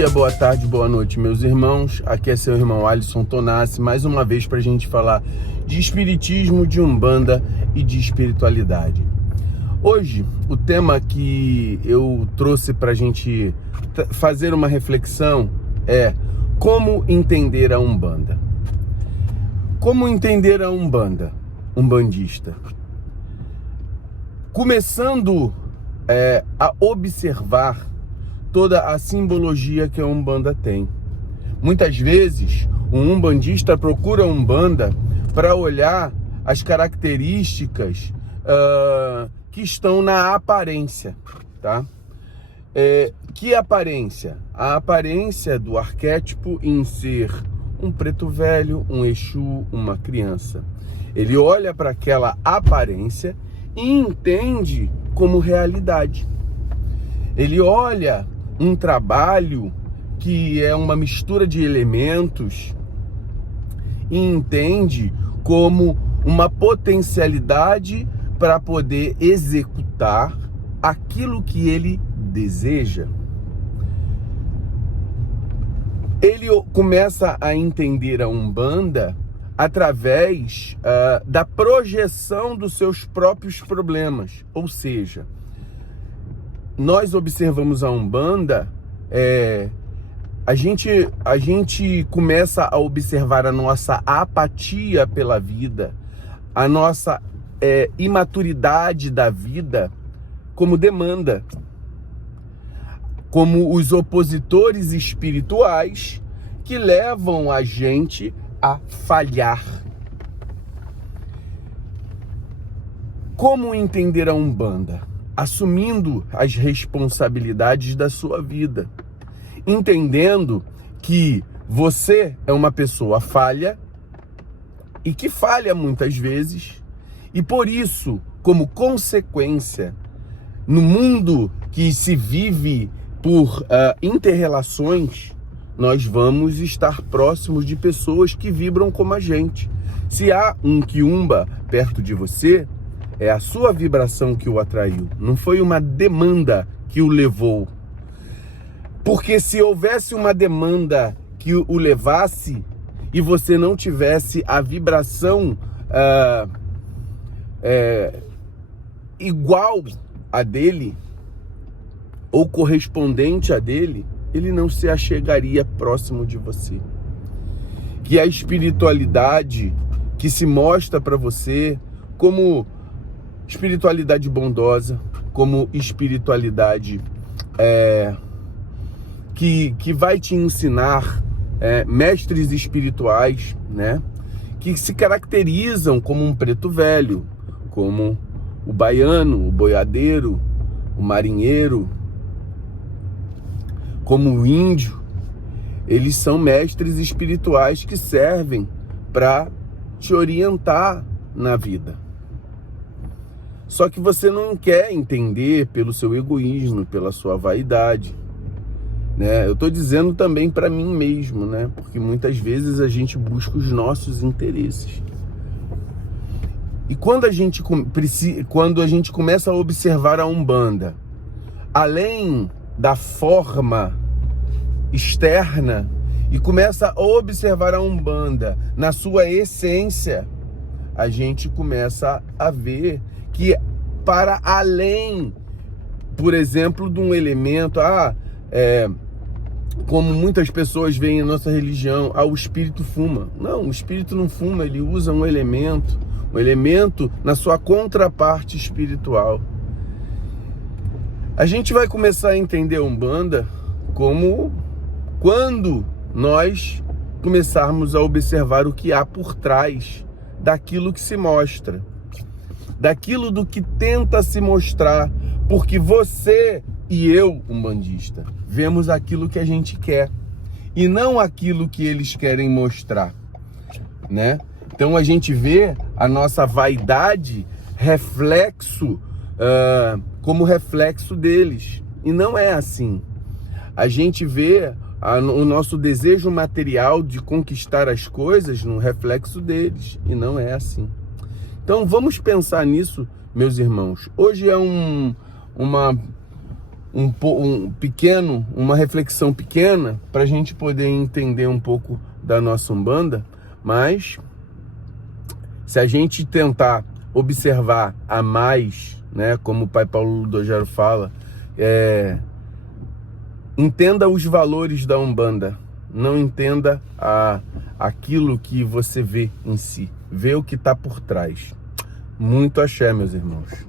dia, boa tarde, boa noite, meus irmãos. Aqui é seu irmão Alisson Tonassi, mais uma vez para a gente falar de espiritismo, de umbanda e de espiritualidade. Hoje, o tema que eu trouxe para a gente fazer uma reflexão é como entender a umbanda. Como entender a umbanda, umbandista? Começando a observar toda a simbologia que a umbanda tem. Muitas vezes, um umbandista procura a umbanda para olhar as características que estão na aparência, tá? Que aparência? A aparência do arquétipo em ser um preto velho, um Exu, uma criança. Ele olha para aquela aparência e entende como realidade. Ele olha um trabalho que é uma mistura de elementos e entende como uma potencialidade para poder executar aquilo que ele deseja. Ele começa a entender a umbanda através da projeção dos seus próprios problemas, ou seja, nós observamos a umbanda, a gente começa a observar a nossa apatia pela vida, a nossa imaturidade da vida como demanda, como os opositores espirituais que levam a gente a falhar. Como entender a umbanda? Assumindo as responsabilidades da sua vida, entendendo que você é uma pessoa falha e que falha muitas vezes, e por isso, como consequência, no mundo que se vive por inter-relações, nós vamos estar próximos de pessoas que vibram como a gente. Se há um quiumba perto de você, é a sua vibração que o atraiu, não foi uma demanda que o levou. Porque se houvesse uma demanda que o levasse e você não tivesse a vibração igual a dele ou correspondente a dele, ele não se achegaria próximo de você. Que a espiritualidade que se mostra para você como espiritualidade bondosa, como espiritualidade que vai te ensinar mestres espirituais, né? Que se caracterizam como um preto velho, como o baiano, o boiadeiro, o marinheiro, como o índio. Eles são mestres espirituais que servem para te orientar na vida. Só que você não quer entender pelo seu egoísmo, pela sua vaidade, né? Eu estou dizendo também para mim mesmo, né? Porque muitas vezes a gente busca os nossos interesses. E quando a gente começa a observar a umbanda, além da forma externa, e começa a observar a umbanda na sua essência, a gente começa a ver que para além, por exemplo, de um elemento, como muitas pessoas veem a nossa religião, o espírito fuma. Não, o espírito não fuma, ele usa um elemento na sua contraparte espiritual. A gente vai começar a entender a umbanda como quando nós começarmos a observar o que há por trás daquilo que se mostra, daquilo do que tenta se mostrar, porque você e eu, umbandista, vemos aquilo que a gente quer e não aquilo que eles querem mostrar, né? Então a gente vê a nossa vaidade como reflexo deles, e não é assim. A gente vê o nosso desejo material de conquistar as coisas no reflexo deles, e não é assim. Então vamos pensar nisso, meus irmãos. Hoje é uma reflexão pequena para a gente poder entender um pouco da nossa Umbanda, mas se a gente tentar observar a mais, né, como o Pai Paulo Ludogero fala, entenda os valores da Umbanda, não entenda aquilo que você vê em si, vê o que está por trás. Muito axé, meus irmãos.